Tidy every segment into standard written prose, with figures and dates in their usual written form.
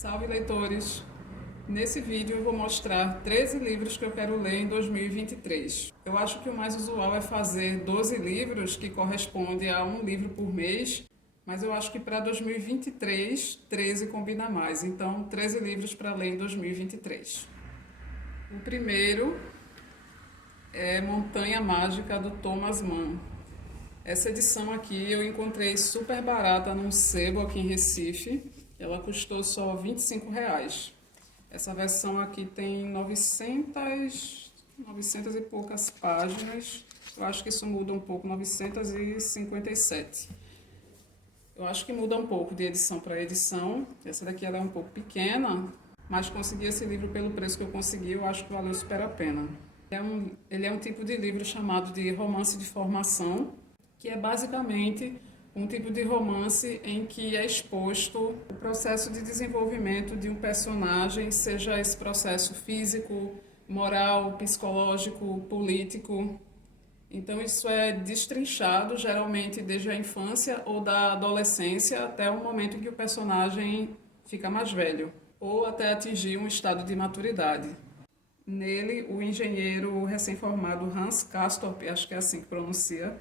Salve, leitores! Nesse vídeo eu vou mostrar 13 livros que eu quero ler em 2023. Eu acho que o mais usual é fazer 12 livros, que corresponde a um livro por mês, mas eu acho que para 2023, 13 combina mais. Então, 13 livros para ler em 2023. O primeiro é Montanha Mágica, do Thomas Mann. Essa edição aqui eu encontrei super barata num sebo aqui em Recife. Ela custou só R$ 25. Essa versão aqui tem 900 e poucas páginas. Eu acho que isso muda um pouco, 957. Eu acho que muda um pouco de edição para edição. Essa daqui ela é um pouco pequena, mas consegui esse livro pelo preço que eu consegui, eu acho que valeu super a pena. Ele é um tipo de livro chamado de romance de formação, que é basicamente um tipo de romance em que é exposto o processo de desenvolvimento de um personagem, seja esse processo físico, moral, psicológico, político. Então isso é destrinchado geralmente desde a infância ou da adolescência até o momento em que o personagem fica mais velho, ou até atingir um estado de maturidade. Nele, o engenheiro recém-formado Hans Castorp, acho que é assim que pronuncia,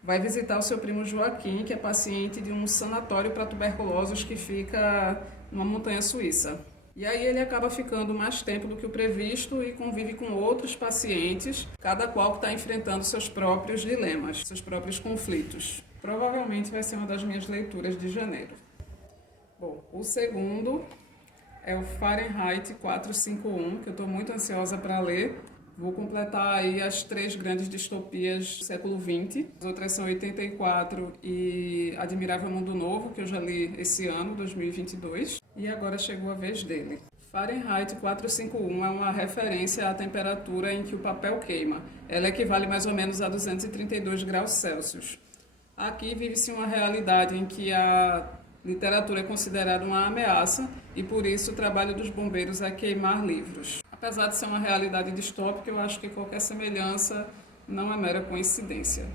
vai visitar o seu primo Joaquim, que é paciente de um sanatório para tuberculosos que fica numa montanha suíça. E aí ele acaba ficando mais tempo do que o previsto e convive com outros pacientes, cada qual que está enfrentando seus próprios dilemas, seus próprios conflitos. Provavelmente vai ser uma das minhas leituras de janeiro. Bom, o segundo é o Fahrenheit 451, que eu estou muito ansiosa para ler. Vou completar aí as 3 grandes distopias do século XX. As outras são 84 e Admirável Mundo Novo, que eu já li esse ano, 2022. E agora chegou a vez dele. Fahrenheit 451 é uma referência à temperatura em que o papel queima. Ela equivale mais ou menos a 232 graus Celsius. Aqui vive-se uma realidade em que a literatura é considerada uma ameaça e por isso o trabalho dos bombeiros é queimar livros. Apesar de ser uma realidade distópica, eu acho que qualquer semelhança não é mera coincidência.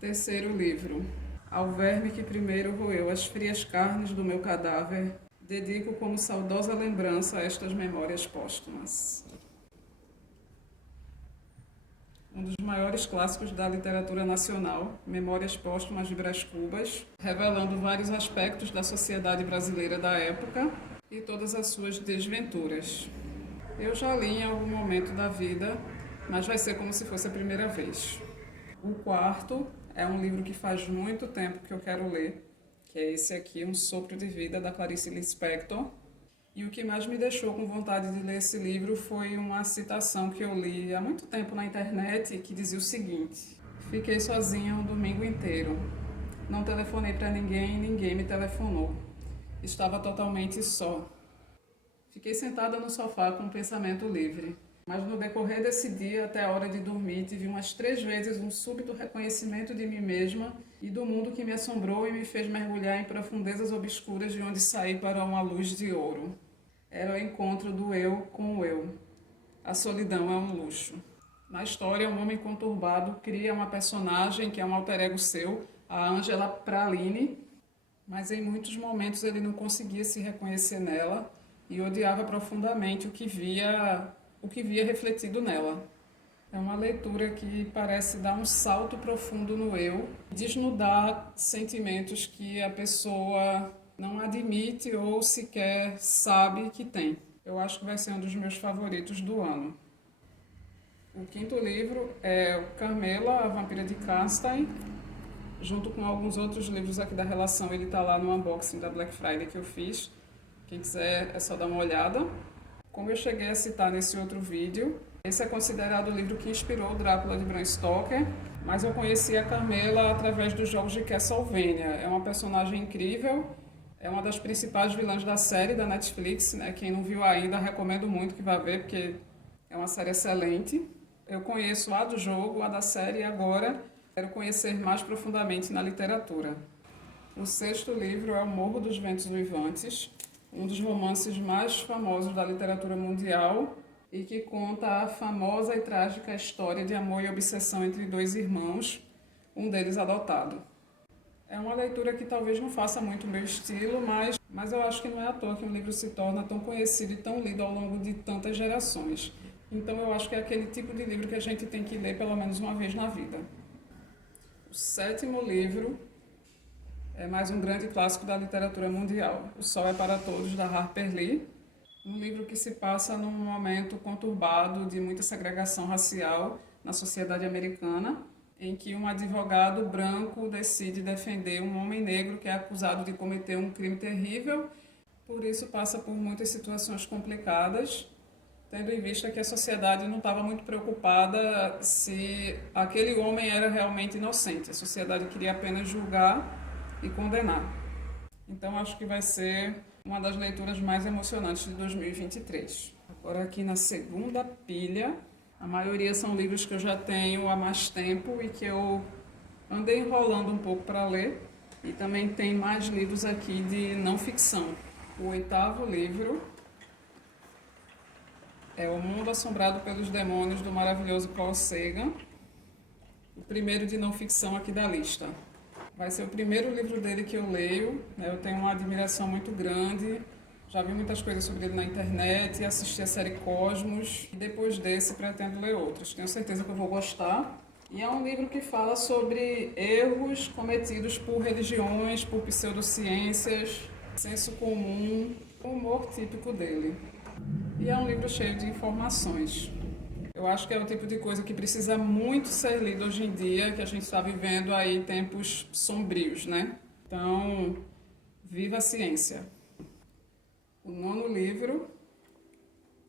Terceiro livro. Ao verme que primeiro roeu as frias carnes do meu cadáver, dedico como saudosa lembrança a estas memórias póstumas. Um dos maiores clássicos da literatura nacional, Memórias Póstumas de Brás Cubas, revelando vários aspectos da sociedade brasileira da época e todas as suas desventuras. Eu já li em algum momento da vida, mas vai ser como se fosse a primeira vez. O quarto é um livro que faz muito tempo que eu quero ler, que é esse aqui, Um Sopro de Vida, da Clarice Lispector. E o que mais me deixou com vontade de ler esse livro foi uma citação que eu li há muito tempo na internet, que dizia o seguinte: fiquei sozinha um domingo inteiro. Não telefonei para ninguém e ninguém me telefonou. Estava totalmente só. Fiquei sentada no sofá com o pensamento livre. Mas no decorrer desse dia, até a hora de dormir, tive umas 3 vezes um súbito reconhecimento de mim mesma e do mundo que me assombrou e me fez mergulhar em profundezas obscuras de onde saí para uma luz de ouro. Era o encontro do eu com o eu. A solidão é um luxo. Na história, um homem conturbado cria uma personagem que é um alter ego seu, a Angela Praline, mas em muitos momentos ele não conseguia se reconhecer nela e odiava profundamente o que via refletido nela. É uma leitura que parece dar um salto profundo no eu, desnudar sentimentos que a pessoa não admite ou sequer sabe que tem. Eu acho que vai ser um dos meus favoritos do ano. O quinto livro é Carmela, a Vampira de Castein, junto com alguns outros livros aqui da relação. Ele está lá no unboxing da Black Friday que eu fiz. Quem quiser é só dar uma olhada. Como eu cheguei a citar nesse outro vídeo, esse é considerado o livro que inspirou o Drácula de Bram Stoker, mas eu conheci a Carmela através dos jogos de Castlevania. É uma personagem incrível, é uma das principais vilãs da série da Netflix, né? Quem não viu ainda, recomendo muito que vá ver, porque é uma série excelente. Eu conheço a do jogo, a da série, e agora quero conhecer mais profundamente na literatura. O sexto livro é O Morro dos Ventos Uivantes, um dos romances mais famosos da literatura mundial e que conta a famosa e trágica história de amor e obsessão entre 2 irmãos, um deles adotado. É uma leitura que talvez não faça muito o meu estilo, mas eu acho que não é à toa que um livro se torna tão conhecido e tão lido ao longo de tantas gerações. Então eu acho que é aquele tipo de livro que a gente tem que ler pelo menos uma vez na vida. O sétimo livro é mais um grande clássico da literatura mundial. O Sol é para Todos, da Harper Lee. Um livro que se passa num momento conturbado de muita segregação racial na sociedade americana, em que um advogado branco decide defender um homem negro que é acusado de cometer um crime terrível. Por isso passa por muitas situações complicadas, tendo em vista que a sociedade não estava muito preocupada se aquele homem era realmente inocente. A sociedade queria apenas julgar e condenar. Então acho que vai ser uma das leituras mais emocionantes de 2023. Agora aqui na segunda pilha, a maioria são livros que eu já tenho há mais tempo e que eu andei enrolando um pouco para ler. E também tem mais livros aqui de não ficção. O oitavo livro é O Mundo Assombrado pelos Demônios, do maravilhoso Carl Sagan. O primeiro de não ficção aqui da lista. Vai ser o primeiro livro dele que eu leio. Eu tenho uma admiração muito grande. Já vi muitas coisas sobre ele na internet, assisti a série Cosmos e depois desse pretendo ler outros. Tenho certeza que eu vou gostar. E é um livro que fala sobre erros cometidos por religiões, por pseudociências, senso comum, o humor típico dele. E é um livro cheio de informações. Eu acho que é o tipo de coisa que precisa muito ser lido hoje em dia, que a gente está vivendo aí tempos sombrios, né? Então, viva a ciência! O nono livro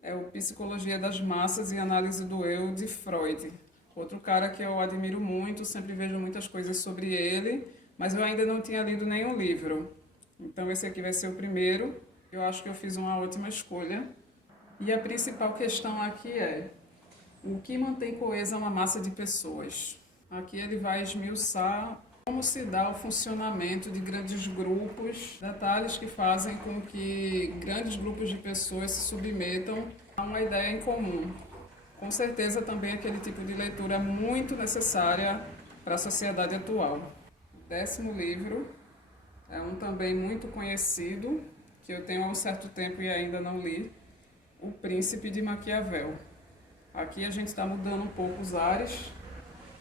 é o Psicologia das Massas e Análise do Eu, de Freud. Outro cara que eu admiro muito, sempre vejo muitas coisas sobre ele, mas eu ainda não tinha lido nenhum livro. Então esse aqui vai ser o primeiro. Eu acho que eu fiz uma ótima escolha. E a principal questão aqui é: o que mantém coesa uma massa de pessoas? Aqui ele vai esmiuçar como se dá o funcionamento de grandes grupos, detalhes que fazem com que grandes grupos de pessoas se submetam a uma ideia em comum. Com certeza também aquele tipo de leitura muito necessária para a sociedade atual. O décimo livro é um também muito conhecido, que eu tenho há um certo tempo e ainda não li, O Príncipe de Maquiavel. Aqui a gente está mudando um pouco os ares.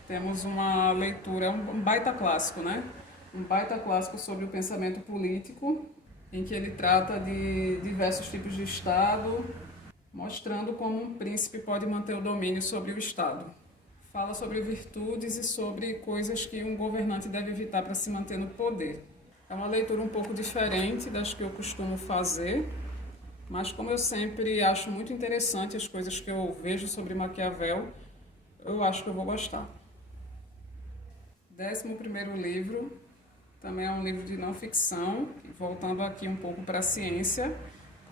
Temos uma leitura, um baita clássico, né? Um baita clássico sobre o pensamento político, em que ele trata de diversos tipos de Estado, mostrando como um príncipe pode manter o domínio sobre o Estado. Fala sobre virtudes e sobre coisas que um governante deve evitar para se manter no poder. É uma leitura um pouco diferente das que eu costumo fazer, mas como eu sempre acho muito interessante as coisas que eu vejo sobre Maquiavel, eu acho que eu vou gostar. 11º livro, também é um livro de não ficção, voltando aqui um pouco para a ciência,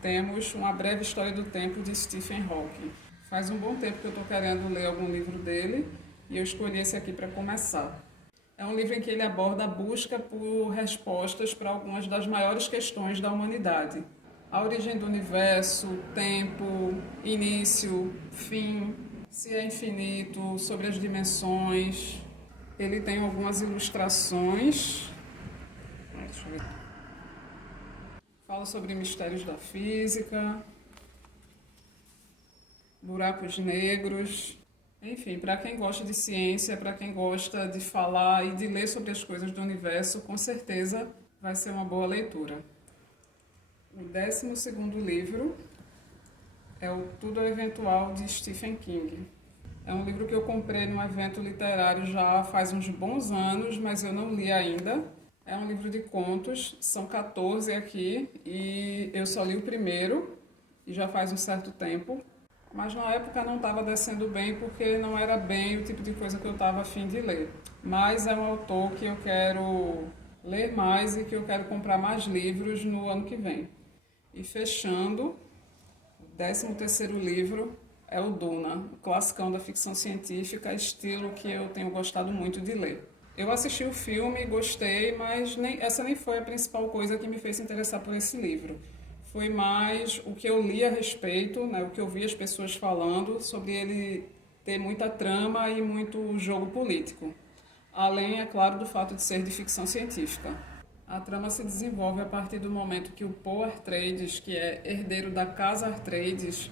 temos Uma Breve História do Tempo, de Stephen Hawking. Faz um bom tempo que eu estou querendo ler algum livro dele e eu escolhi esse aqui para começar. É um livro em que ele aborda a busca por respostas para algumas das maiores questões da humanidade. A origem do universo, tempo, início, fim, se é infinito, sobre as dimensões. Ele tem algumas ilustrações. Deixa eu ver. Fala sobre mistérios da física, buracos negros. Enfim, para quem gosta de ciência, para quem gosta de falar e de ler sobre as coisas do universo, com certeza vai ser uma boa leitura. O 12º livro é o Tudo é Eventual, de Stephen King. É um livro que eu comprei num evento literário já faz uns bons anos, mas eu não li ainda. É um livro de contos, são 14 aqui, e eu só li o primeiro, e já faz um certo tempo. Mas na época não estava descendo bem, porque não era bem o tipo de coisa que eu estava a fim de ler. Mas é um autor que eu quero ler mais e que eu quero comprar mais livros no ano que vem. E fechando, o 13º livro é o Duna, o classicão da ficção científica, estilo que eu tenho gostado muito de ler. Eu assisti o filme, gostei, mas essa nem foi a principal coisa que me fez se interessar por esse livro. Foi mais o que eu li a respeito, né, o que eu vi as pessoas falando sobre ele ter muita trama e muito jogo político. além, é claro, do fato de ser de ficção científica. A trama se desenvolve a partir do momento que o Paul Atreides, que é herdeiro da Casa Atreides,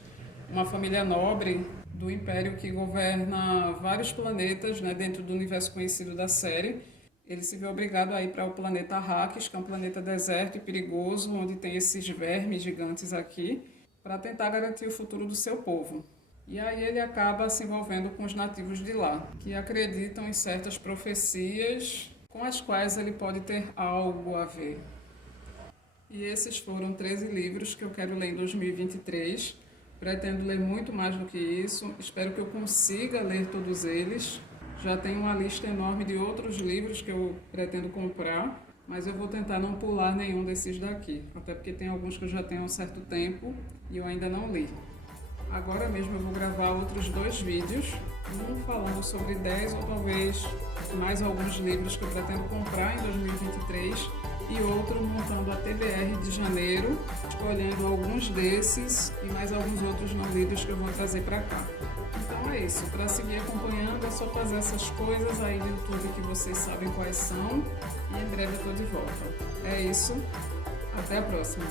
uma família nobre do império que governa vários planetas, né, dentro do universo conhecido da série, ele se vê obrigado a ir para o planeta Arrakis, que é um planeta deserto e perigoso, onde tem esses vermes gigantes aqui, para tentar garantir o futuro do seu povo. E aí ele acaba se envolvendo com os nativos de lá, que acreditam em certas profecias com as quais ele pode ter algo a ver. E esses foram 13 livros que eu quero ler em 2023. Pretendo ler muito mais do que isso. Espero que eu consiga ler todos eles. Já tenho uma lista enorme de outros livros que eu pretendo comprar, mas eu vou tentar não pular nenhum desses daqui, até porque tem alguns que eu já tenho há um certo tempo e eu ainda não li. Agora mesmo eu vou gravar outros 2 vídeos, um falando sobre 10 ou talvez mais alguns livros que eu pretendo comprar em 2023 e outro montando a TBR de janeiro, escolhendo alguns desses e mais alguns outros não lidos que eu vou trazer para cá. Então é isso, para seguir acompanhando é só fazer essas coisas aí no YouTube que vocês sabem quais são e em breve eu estou de volta. É isso, até a próxima!